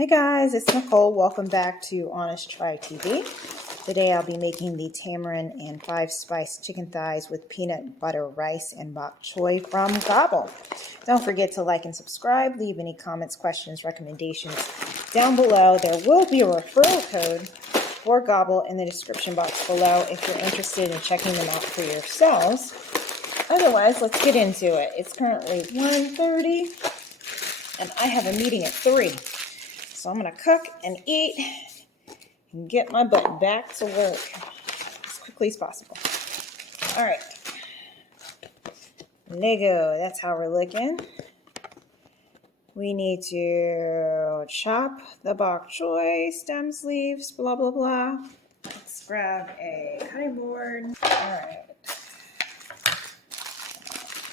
Hey guys, it's Nicole. Welcome back to Honest Try TV. Today I'll be making the tamarind and 5-spice chicken thighs with peanut butter rice and bok choy from Gobble. Don't forget to like and subscribe. Leave any comments, questions, recommendations down below. There will be a referral code for Gobble in the description box below if you're interested in checking them out for yourselves. Otherwise, let's get into it. It's currently 1:30 and I have a meeting at 3. So I'm going to cook and eat and get my butt back to work as quickly as possible. All right. Lego, that's how we're looking. We need to chop the bok choy, stems, leaves, blah, blah, blah. Let's grab a cutting board. All right.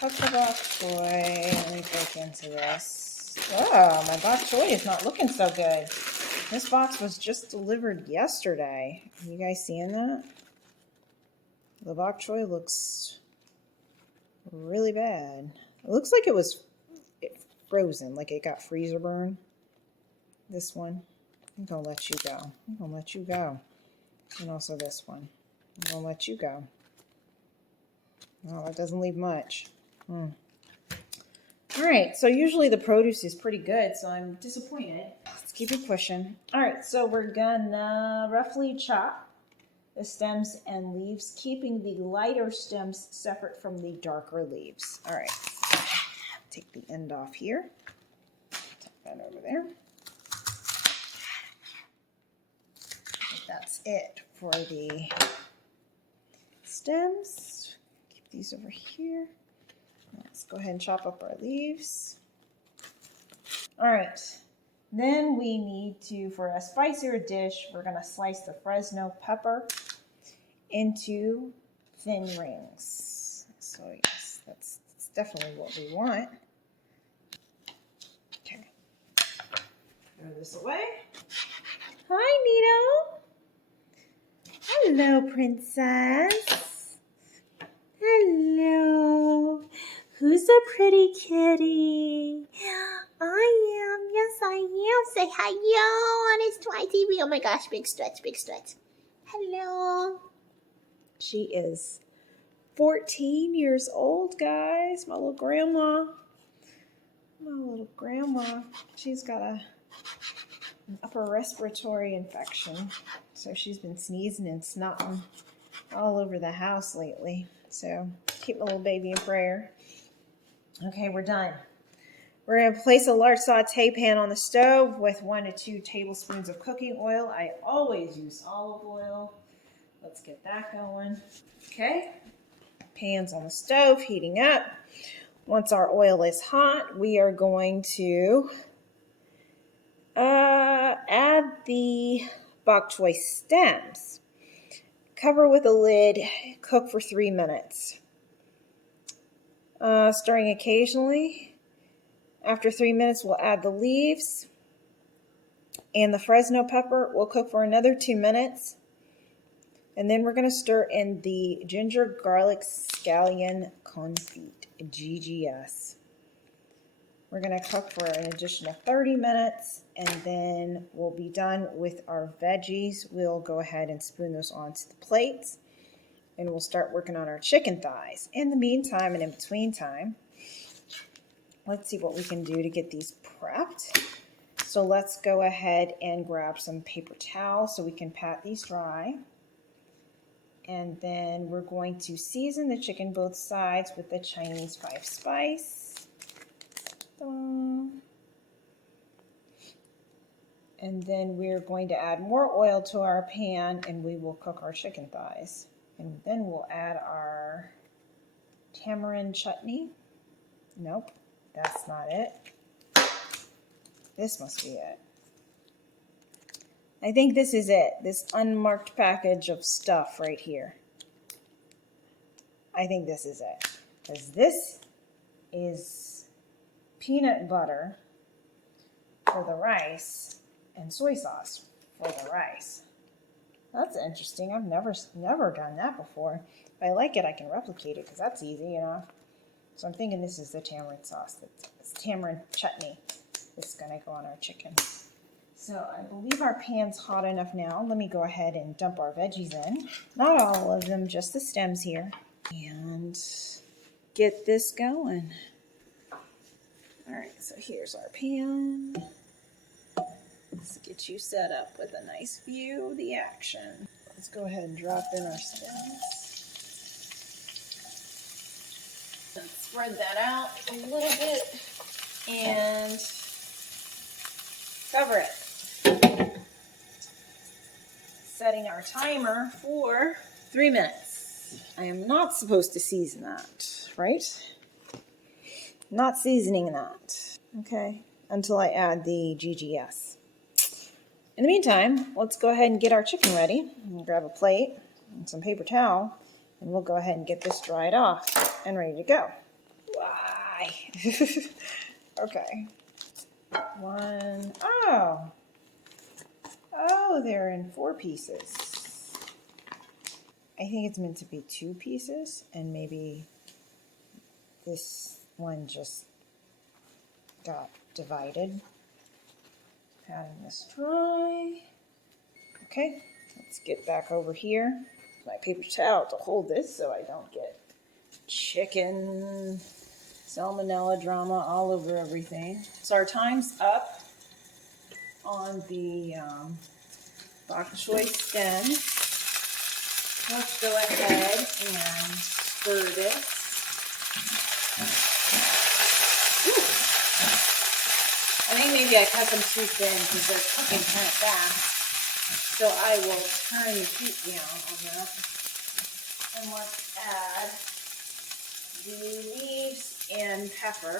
Cook the bok choy. Let me break into this. Oh, my bok choy is not looking so good. This box was just delivered yesterday. You guys seeing that? The bok choy looks really bad. It looks like it was frozen, like it got freezer burn. This one, I'm gonna let you go. I'm gonna let you go. And also this one, I'm gonna let you go. Oh, it doesn't leave much. All right, so usually the produce is pretty good, so I'm disappointed. Let's keep it pushing. All right, so we're gonna roughly chop the stems and leaves, keeping the lighter stems separate from the darker leaves. All right, take the end off here. Tuck that over there. That's it for the stems. Keep these over here. Let's go ahead and chop up our leaves. All right, then we need to, for a spicier dish, we're gonna slice the Fresno pepper into thin rings. So yes, that's definitely what we want. Okay, throw this away. Hi, Nito. Hello, princess. Hello. Who's a pretty kitty? I am. Yes, I am. Say hi, yo, on Honest Try TV. Oh my gosh, big stretch, big stretch. Hello. She is 14 years old, guys. My little grandma. My little grandma. She's got an upper respiratory infection. So she's been sneezing and snotting all over the house lately. So keep my little baby in prayer. Okay, we're done. We're going to place a large saute pan on the stove with 1 to 2 tablespoons of cooking oil. I always use olive oil. Let's get that going. Okay, pan's on the stove, heating up. Once our oil is hot, we are going to add the bok choy stems. Cover with a lid, cook for 3 minutes. Stirring occasionally. After 3 minutes, we'll add the leaves and the Fresno pepper. We'll cook for another 2 minutes. And then we're going to stir in the ginger garlic scallion confit, GGS. We're going to cook for an additional 30 minutes, and then we'll be done with our veggies. We'll go ahead and spoon those onto the plates, and we'll start working on our chicken thighs. In the meantime and in between time, let's see what we can do to get these prepped. So let's go ahead and grab some paper towel so we can pat these dry. And then we're going to season the chicken both sides with the Chinese 5-spice. And then we're going to add more oil to our pan and we will cook our chicken thighs. And then we'll add our tamarind chutney. Nope, that's not it. This must be it. I think this is it, this unmarked package of stuff right here. I think this is it, because this is peanut butter for the rice and soy sauce for the rice. That's interesting. I've never done that before. If I like it, I can replicate it because that's easy, you know. So I'm thinking this is the tamarind sauce, this tamarind chutney. This is going to go on our chicken. So I believe our pan's hot enough now. Let me go ahead and dump our veggies in. Not all of them, just the stems here. And get this going. All right, so here's our pan. Let's get you set up with a nice view of the action. Let's go ahead and drop in our stems. And spread that out a little bit and cover it. Setting our timer for 3 minutes. I am not supposed to season that, right? Not seasoning that, okay, until I add the GGS. In the meantime, let's go ahead and get our chicken ready. Grab a plate and some paper towel, and we'll go ahead and get this dried off and ready to go. Why? Okay. One. Oh, they're in 4 pieces. I think it's meant to be 2 pieces, and maybe this one just got divided. Patting this dry. Okay, let's get back over here. My paper towel to hold this so I don't get chicken salmonella drama all over everything. So our time's up on the Bok Choy stems. Let's go ahead and stir this. Ooh. I think maybe I cut them too thin because they're cooking kind of fast. So I will turn the heat down on that. And let's add the leaves and pepper.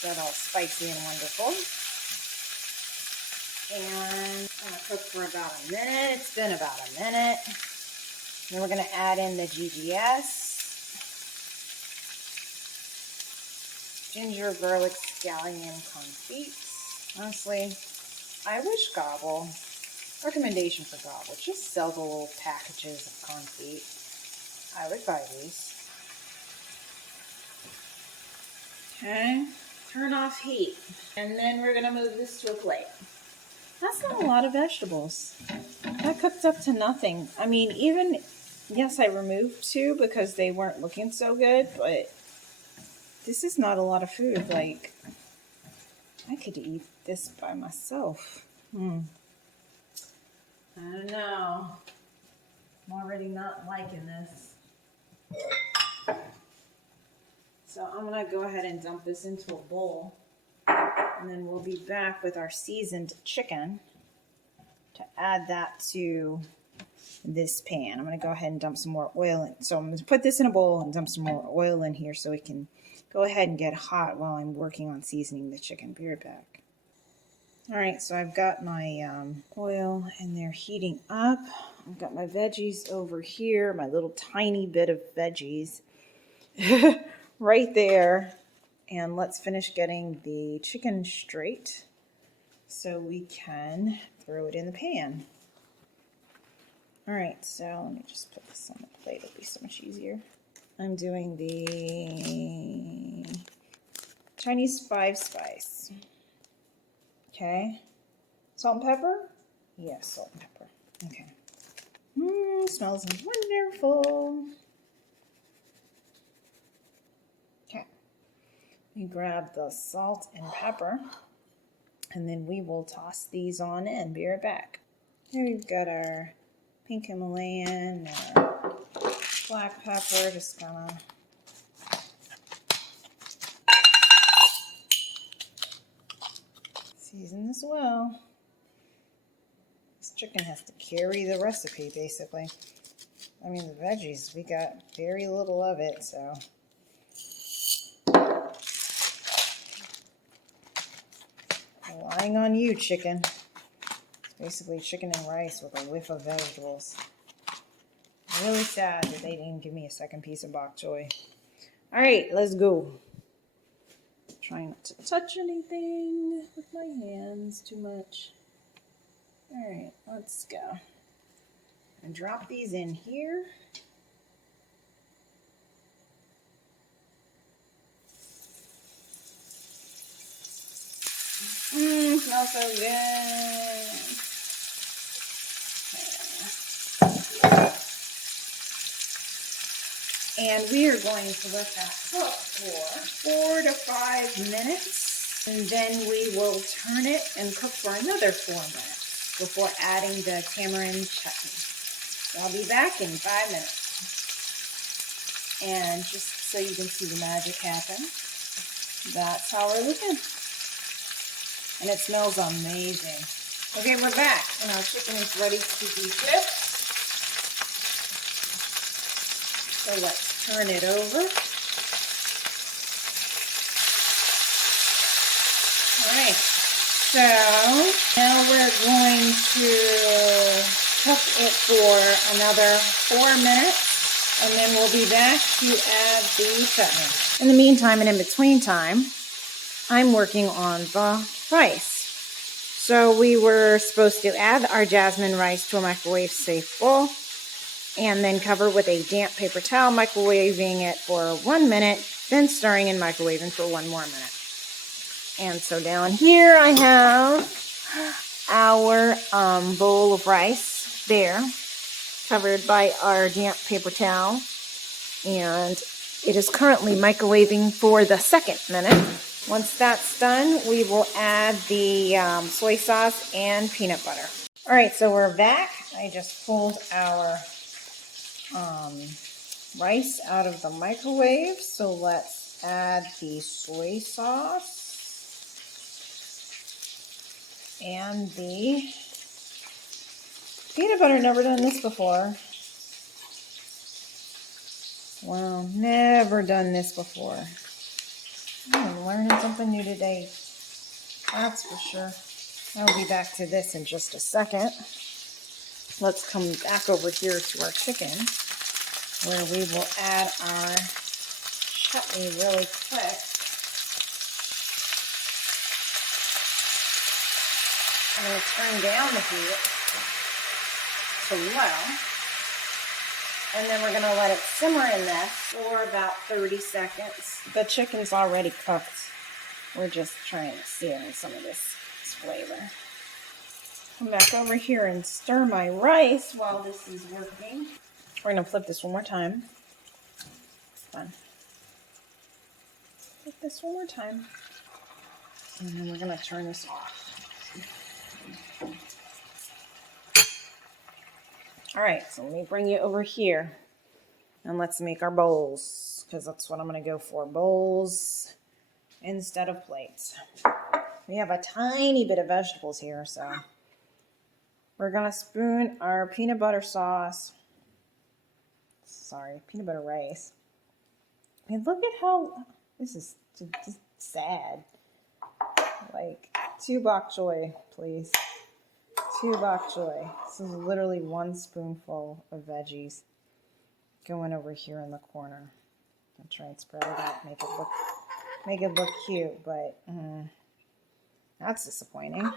Get all spicy and wonderful. And I'm going to cook for about a minute. It's been about a minute. Then we're going to add in the GGS. Ginger, garlic, scallion, confits. Honestly, I wish Gobble, recommendation for Gobble, just sell the little packages of confit. I would buy these. Okay, turn off heat. And then we're gonna move this to a plate. That's not a lot of vegetables. That cooked up to nothing. I mean, even, yes, I removed 2 because they weren't looking so good, but this is not a lot of food. Like, I could eat this by myself. I don't know. I'm already not liking this. So I'm going to go ahead and dump this into a bowl. And then we'll be back with our seasoned chicken to add that to this pan. I'm going to go ahead and dump some more oil in. So I'm going to put this in a bowl and dump some more oil in here so it can go ahead and get hot while I'm working on seasoning the chicken. Be right back. All right, so I've got my oil and they're heating up. I've got my veggies over here, my little tiny bit of veggies right there. And let's finish getting the chicken straight so we can throw it in the pan. All right, so let me just put this on the plate. It'll be so much easier. I'm doing the Chinese 5 spice. Okay. Salt and pepper? Yes, salt and pepper. Okay. Smells wonderful. Okay. We grab the salt and pepper, and then we will toss these on in. Be right back. Here we've got our pink Himalayan, our black pepper, just gonna season this well. This chicken has to carry the recipe, basically. I mean, the veggies, we got very little of it, so. Relying on you, chicken. It's basically chicken and rice with a whiff of vegetables. I'm really sad that they didn't give me a second piece of bok choy. All right, let's go. Trying not to touch anything with my hands too much. All right, let's go. And drop these in here. Smells so good. And we are going to let that cook for 4 to 5 minutes. And then we will turn it and cook for another 4 minutes before adding the tamarind chutney. So I'll be back in 5 minutes. And just so you can see the magic happen, that's how we're looking. And it smells amazing. Okay, we're back. And our chicken is ready to be dipped. So let's turn it over. All right. So now we're going to cook it for another 4 minutes. And then we'll be back to add the chutney. In the meantime and in between time, I'm working on the rice. So we were supposed to add our jasmine rice to a microwave-safe bowl and then cover with a damp paper towel, microwaving it for 1 minute, then stirring and microwaving for 1 more minute. And so down here I have our bowl of rice there, covered by our damp paper towel, and it is currently microwaving for the 2nd minute. Once that's done, we will add the soy sauce and peanut butter. All right, so we're back. I just pulled our rice out of the microwave, so let's add the soy sauce and the peanut butter. Never done this before. Wow, never done this before. I'm learning something new today. That's for sure. I'll be back to this in just a second. Let's come back over here to our chicken, where we will add our chutney really quick. I'm going to turn down the heat to low. And then we're going to let it simmer in this for about 30 seconds. The chicken's already cooked. We're just trying to season some of this flavor. Come back over here and stir my rice while this is working. We're going to flip this one more time. It's fun. Flip this one more time. And then we're going to turn this off. All right, so let me bring you over here and let's make our bowls, because that's what I'm going to go for, bowls instead of plates. We have a tiny bit of vegetables here, so we're going to spoon our peanut butter sauce. Sorry, peanut butter rice. I mean, look at how, this is just sad. Like, 2 bok choy, please. 2 bok choy. This is literally 1 spoonful of veggies going over here in the corner. I'll try and spread it out, make it look cute, but that's disappointing.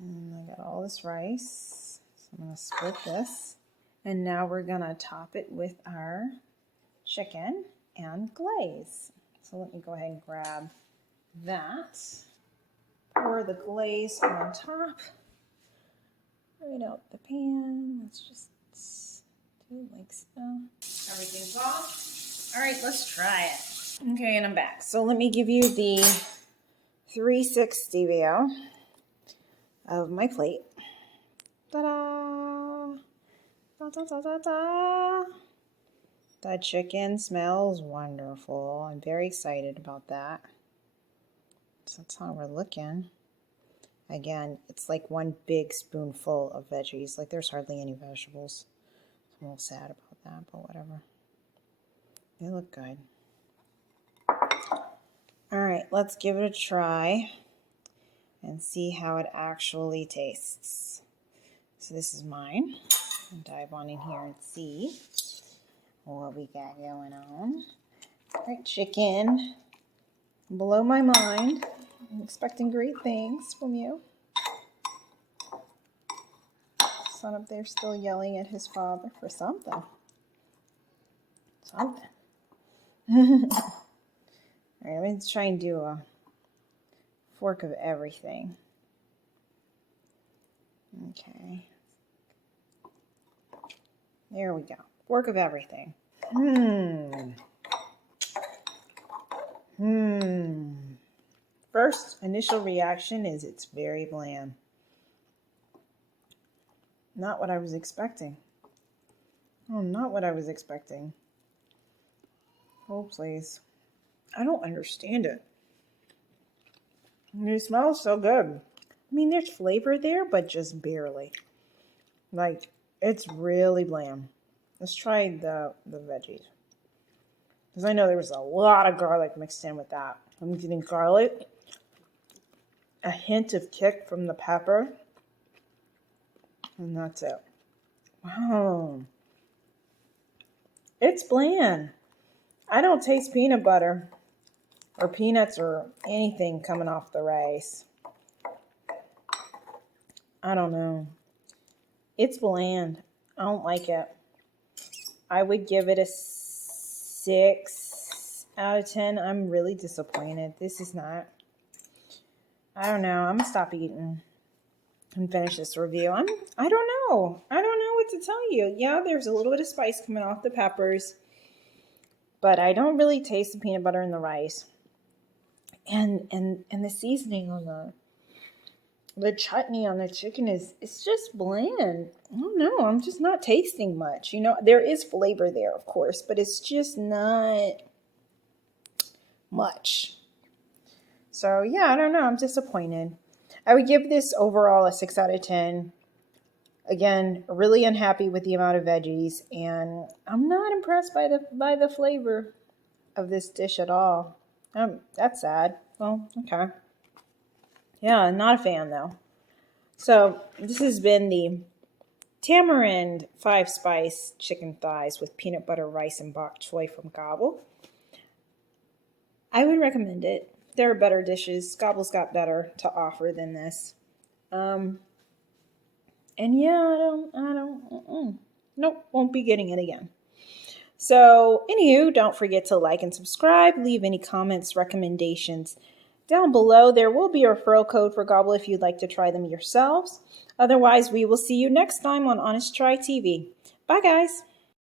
And I got all this rice, so I'm going to split this. And now we're going to top it with our chicken and glaze. So let me go ahead and grab that. Pour the glaze on top. Right out the pan. Let's just do it like so. Everything's off. All right, let's try it. Okay, and I'm back. So let me give you the 360 view of my plate. Ta-da! Da-da-da-da-da! The chicken smells wonderful. I'm very excited about that. So that's how we're looking. Again, it's like 1 big spoonful of veggies. Like, there's hardly any vegetables. I'm a little sad about that, but whatever. They look good. All right, let's give it a try and see how it actually tastes. So this is mine. I'll dive on in here and see what we got going on. All right, chicken. Blow my mind. I'm expecting great things from you. Son up there still yelling at his father for something. All right, let me try and do a Fork of everything. Okay. There we go. Fork of everything. First initial reaction is it's very bland. Not what I was expecting. Oh, not what I was expecting. Oh, please. I don't understand it. It smells so good. I mean, there's flavor there, but just barely. Like, it's really bland. Let's try the veggies. Because I know there was a lot of garlic mixed in with that. I'm getting garlic, a hint of kick from the pepper, and that's it. Wow. It's bland. I don't taste peanut butter or peanuts or anything coming off the rice. I don't know. It's bland. I don't like it. I would give it a 6 out of 10. I'm really disappointed. This is not. I don't know. I'm gonna stop eating and finish this review. I don't know. I don't know what to tell you. Yeah, there's a little bit of spice coming off the peppers, but I don't really taste the peanut butter in the rice. And the seasoning on the chutney on the chicken it's just bland. I don't know. I'm just not tasting much. You know, there is flavor there, of course, but it's just not much. So yeah, I don't know. I'm disappointed. I would give this overall a 6 out of 10. Again, really unhappy with the amount of veggies, and I'm not impressed by the flavor of this dish at all. That's sad. Well, okay. Yeah, not a fan though. So this has been the Tamarind 5-spice chicken thighs with peanut butter, rice, and bok choy from Gobble. I would recommend it. There are better dishes. Gobble's got better to offer than this. And yeah, nope, won't be getting it again. So, anywho, don't forget to like and subscribe. Leave any comments, recommendations down below. There will be a referral code for Gobble if you'd like to try them yourselves. Otherwise, we will see you next time on Honest Try TV. Bye, guys.